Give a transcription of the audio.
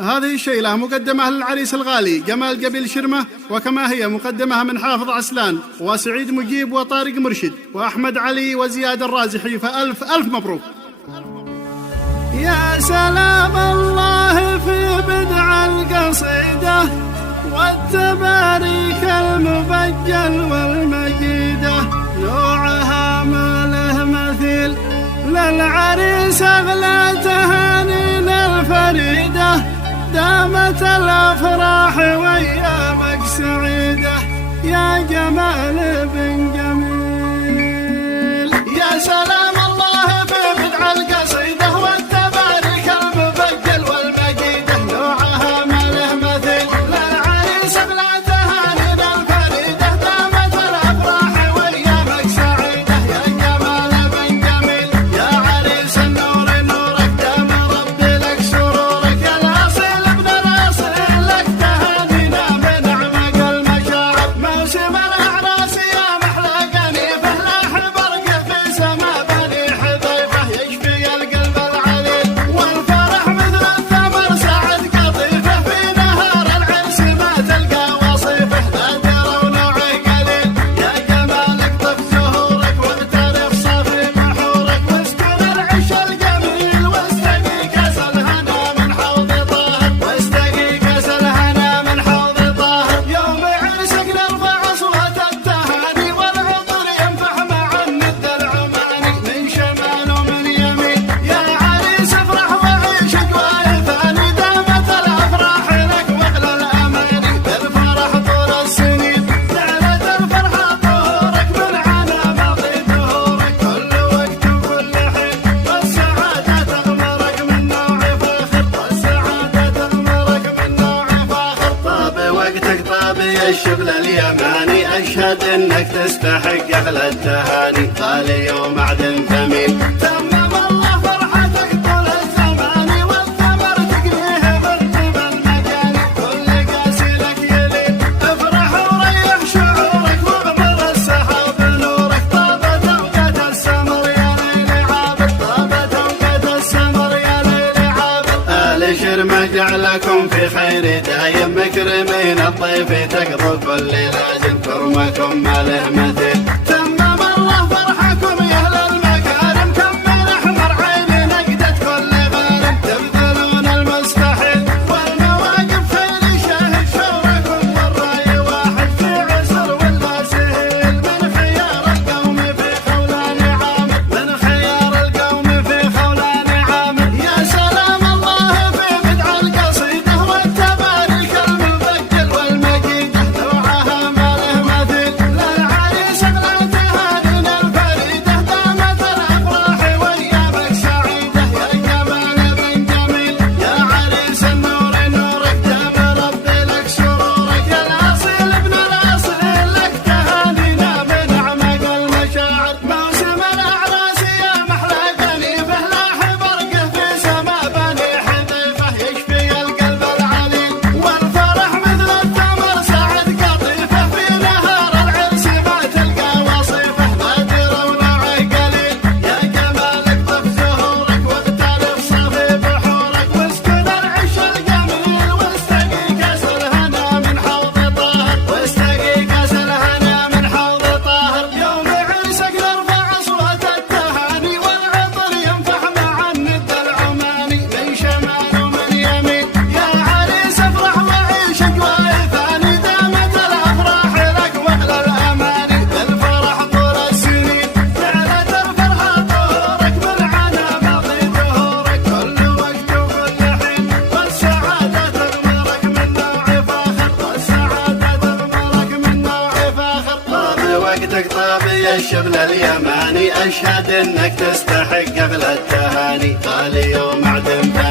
هذه الشيلة مقدمة للعريس الغالي جمال قبيل شرمة، وكما هي مقدمة من حافظ عسلان وسعيد مجيب وطارق مرشد وأحمد علي وزياد الرازحي، فألف ألف مبروك. يا سلام الله في بدع القصيدة والتباريك المبجل والمجيدة، نوعها ما له مثيل للعريس أغلى تهانينا الفريدة، دامت الأفراح وأيامك سعيدة يا جمال بن جميل. يا سلام الله في بدع القصيدة والتباريك المبجل والمجيدة، نوعها ما له مثيل للعريس أغلى تهانينا الفريدة، دامت الأفراح وأيامك سعيدة يا جمال بن جميل. يا عريس النور نورك دام ربي لك سرورك، يا الأصيل ابن الأصيل لك تهانينا من أعمق المشاعر، موسم الأعراس يا محلى قنيفة لاح برقه في سما بني حذيفة، يشفي القلب العليل والفرح مثل الثمر سعد قطيفة، في نهار العرس ما تلقى وصيفه لا ترى نوعه قليل، يا جمالك طف زهورك واغترف صافي محورك، واسكن العش الجميل واستقي كاس الهنا من حوض طاهر، واستقي كاس الهنا من حوض طاهر. يوم عرسك نرفع أصوات التهاني والعطر ينفح مع الند العماني من شمال ومن يمين، يا عريس افرح وعيش اجواء ثاني، دامت الافراح لك واغلى الاماني، بالفرح طول السنين زعلت الفرحه طهورك، من عنا باقي دهورك كل وقت وكل حين، والسعاده تغمرك من نوع فاخر، والسعاده تغمرك من نوع فاخر. طاب وقتك طابي الشبل اليماني، اشهد انك تستحق اغلى التهاني، غالي ومعدن ثمين، تمم الله فرحتك طول الزمان، والثمر تقنيه مرتب المجاني، كل قاسي لك يلين افرح وريح شعورك، واغمر السحاب نورك، طابت اوقات السمر يا ليل عابد، طابت اوقات السمر يا ليل عابد. آل شرمة جعلكم في خير دايم، مكرمين الضيف تقضوا كل لازم، كرمكم ما له مثيل، تمم الله فرحكم يا اهل المكارم، كمل احمر عين نقدة كل غارم، تبذلون المستحيل والمواقف خير شاهد شوركم، والراي واحد في عسر ولا سهيل، من خيار القوم في خولان عامر، من خيار القوم في خولان عامر. يا سلام الله في بدع القصيدة والتباريك المبجل والمجيدة، نوعها ما له مثيل للعريس اغلى تهانينا الفريدة، دامت الافراح وايامك سعيدة يا جمال بن جميل. يا عريس النور نورك دام ربي لك سرورك، يا الاصيل ابن الاصيل لك تهانينا من اعمق المشاعر، موسم الاعراس يا محلى قنيفه لاح برقه في سما بني حذيفه، يشفي القلب العليل والفرح مثل الثمر سعد قطيفه، في نهار العرس ما تلقى وصيفه لا ترى ونوعه قليل، يا جمالك طف زهورك واغترف صافي بحورك، واسكن العش الجميل واستقي كاس الهنا من حوض طاهر، واستقي كاس الهنا من حوض طاهر. يوم عرسك نرفع اصوات التهاني والعطر ينفح مع الند العماني، من شمال ومن يمين، يا عريس افرح وعيش اجواء ثاني، دامت الافراح لك واغلى الاماني، بالفرح طول السنين زعلت الفرحه طهورك، من عنا باقي دهورك كل وقت وكل حين، والسعاده تغمرك من نوع فاخر، والسعاده تغمرك من نوع فاخر. طاب وقتك طابي الشبل اليماني، اشهد انك تستحق اغلى التهاني، غالي ومعدن ثمين.